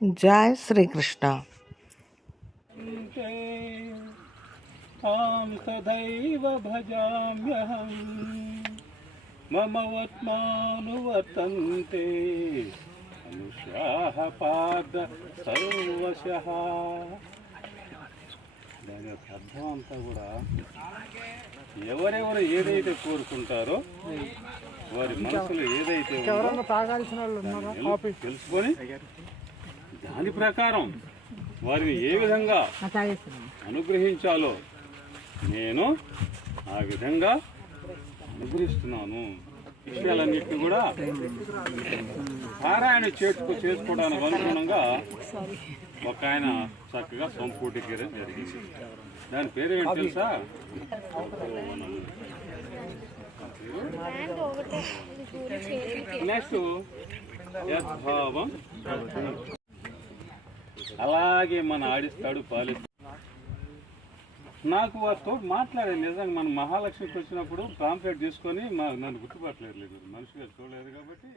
जय श्री कृष्ण। तां तदैव भजाम्यहं मम वर्त्मानुवर्तन्ते मनुष्याः पाद सर्वशः। దాని యొక్క అర్థం అంతా కూడా ఎవరెవరు ఏదైతే కోరుకుంటారో వారి మనసులో ఏదైతే తెలుసుకొని దాని ప్రకారం వారిని ఏ విధంగా అనుగ్రహించాలో నేను ఆ విధంగా అనుగ్రహిస్తున్నాను. విషయాలన్నింటినీ కూడా పారాయణ చేసుకోవడానికి అనుగుణంగా ఒక ఆయన చక్కగా సంపూర్ణీకరణ జరిగింది. దాని పేరు ఏంటి తెలుసా? నెక్స్ట్ యద్భావం. అలాగే మన ఆడిస్తాడు పాలిస్తాడు. నాకు వారితో మాట్లాడాను నిజంగా. మన మహాలక్ష్మికి వచ్చినప్పుడు కాంప్లైంట్ తీసుకొని నన్ను గుర్తుపట్టలేదు, మనిషిగా చూడలేదు కాబట్టి